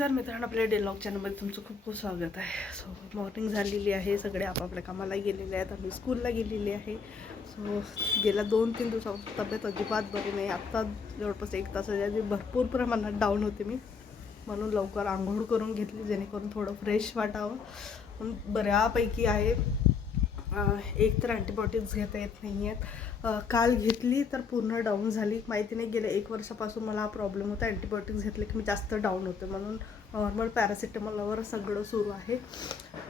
नमस्कार मित्रांनो आपल्या डेलॉग चॅनलमध्ये तुमचं खूप खूप स्वागत आहे. सो मॉर्निंग झालेली आहे सगळे आपापल्या कामाला गेलेले आहेत आम्ही स्कूलला गेलेली आहे. सो गेल्या दोन तीन दिवसापासून तब्येत अजिबात बरी नाही. आत्ता जवळपास एक तासाच्या आधी भरपूर प्रमाणात डाऊन होते मी. म्हणून लवकर आंघोळ करून घेतली जेणेकरून थोडं फ्रेश वाटावं. पण बऱ्यापैकी आहे. एक तर अँटीबायोटिक्स घेता येत नाही आहेत काल घेतली तर पूर्ण डाऊन झाली. माहिती नाही गेल्या एक वर्षापासून मला हा प्रॉब्लेम होता. अँटीबायोटिक्स घेतले की मी जास्त डाऊन होते. म्हणून नॉर्मल पॅरासिटामॉलवर सगळं सुरू आहे.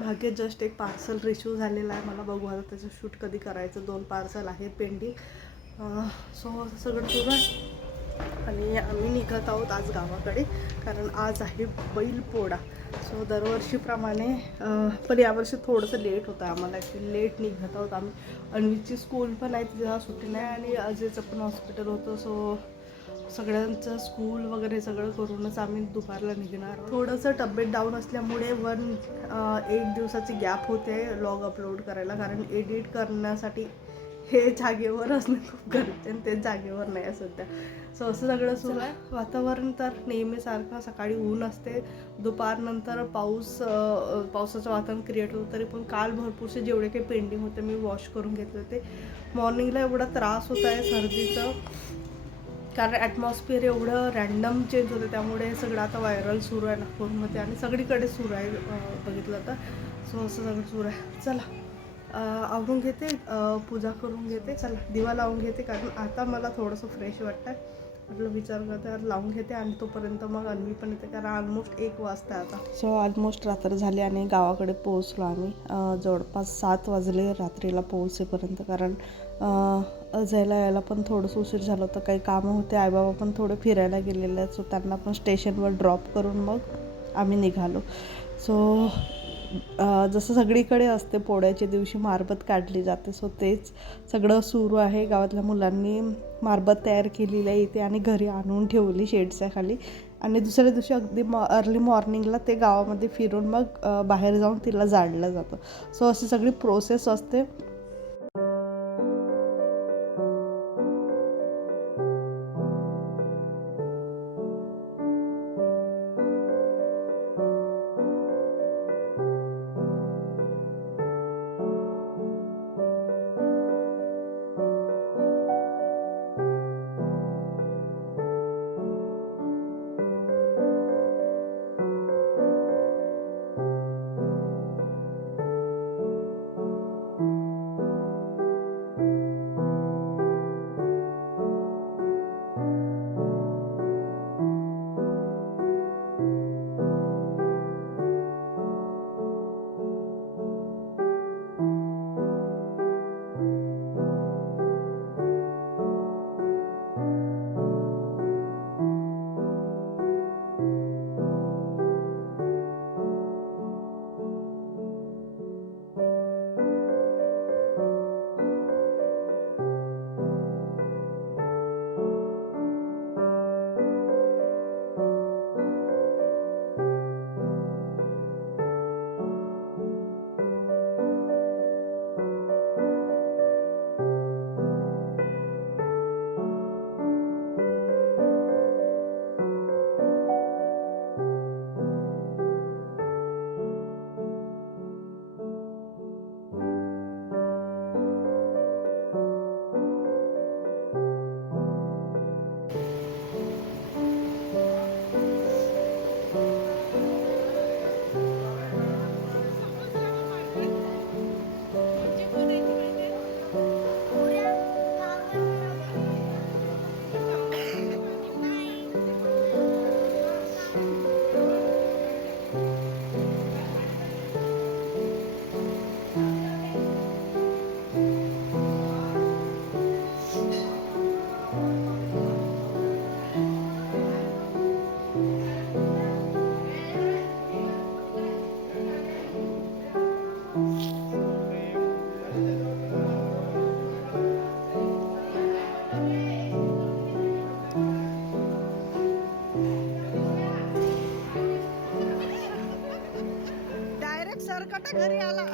भाग्य जस्ट एक पार्सल रिसिव्ह झालेलं आहे. मला बघू आता त्याचं शूट कधी करायचं. दोन पार्सल आहेत पेंडिंग सो सगळं सुरू आहे? आणि आम्ही निघत आहोत आज गावाकडे कारण आज आहे बैलपोळा. सो दरवर्षीप्रमाणे पण यावर्षी थोडंसं लेट होतं आम्हाला. ॲक्च्युली लेट निघत आहोत आम्ही. अन्वीची स्कूल पण आहे तिला सुट्टी नाही आणि अजयचं पण हॉस्पिटल होतं. सो सगळ्यांचं स्कूल वगैरे सगळं करूनच आम्ही दुपारला निघणार थोडंसं तब्येत डाऊन असल्यामुळे वन एक दिवसाची गॅप होते लॉग अपलोड करायला. कारण एडिट करण्यासाठी हे जागेवर असणं खूप गरजेचं आणि ते जागेवर नाही आहे सध्या सो असं सगळं सुरू आहे वातावरण तर नेहमीसारखं सकाळी ऊन असते दुपारनंतर पाऊस पावसाचं वातावरण क्रिएट होतं तरी पण काल भरपूरसे जेवढे काही पेंडिंग होते मी वॉश करून घेतले होते. मॉर्निंगला एवढा त्रास होत आहे सर्दीचं कारण ॲटमॉस्फिअर एवढं रॅन्डम चेंज होतं त्यामुळे हे सगळं आता व्हायरल सुरू आहे नागपूरमध्ये आणि सगळीकडे सुरू आहे बघितलं तर. सो असं सगळं सुरू आहे. चला. आवरून घेते पूजा करून घेते. चला दिवा लावून घेते कारण आता मला थोडंसं फ्रेश वाटतं म्हटलं विचार करते लावून घेते आणि तोपर्यंत मग अन्वी पण येते कारण ऑलमोस्ट एक वाजता आता. सो ऑलमोस्ट रात्र झाली आणि गावाकडे पोहोचलो आम्ही. जवळपास सात वाजले रात्रीला पोहोचेपर्यंत कारण जायला यायला पण थोडंसं उशीर झालं होतं. काही कामं होते आईबाबा पण थोडे फिरायला गेलेले आहेत सो त्यांना पण स्टेशनवर ड्रॉप करून मग आम्ही निघालो. सो जसं सगळीकडे असते पोळ्याच्या दिवशी मारबत काढली जाते. सो तेच सगळं सुरू आहे. गावातल्या मुलांनी मारबत तयार केलेली आहे इथे आणि घरी आणून ठेवली शेडच्या खाली आणि दुसऱ्या दिवशी अगदी मॉ अर्ली मॉर्निंगला ते गावामध्ये फिरून मग बाहेर जाऊन तिला जाळलं जातं. सो अशी सगळी प्रोसेस असते. डायरेक्ट घरी आला?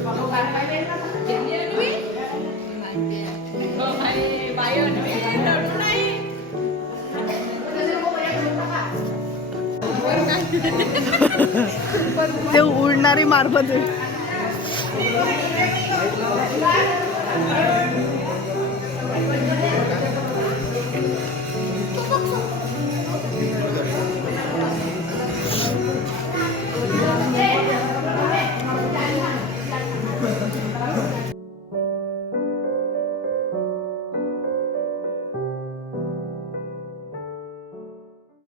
ते उडणारी मार्फत आहे.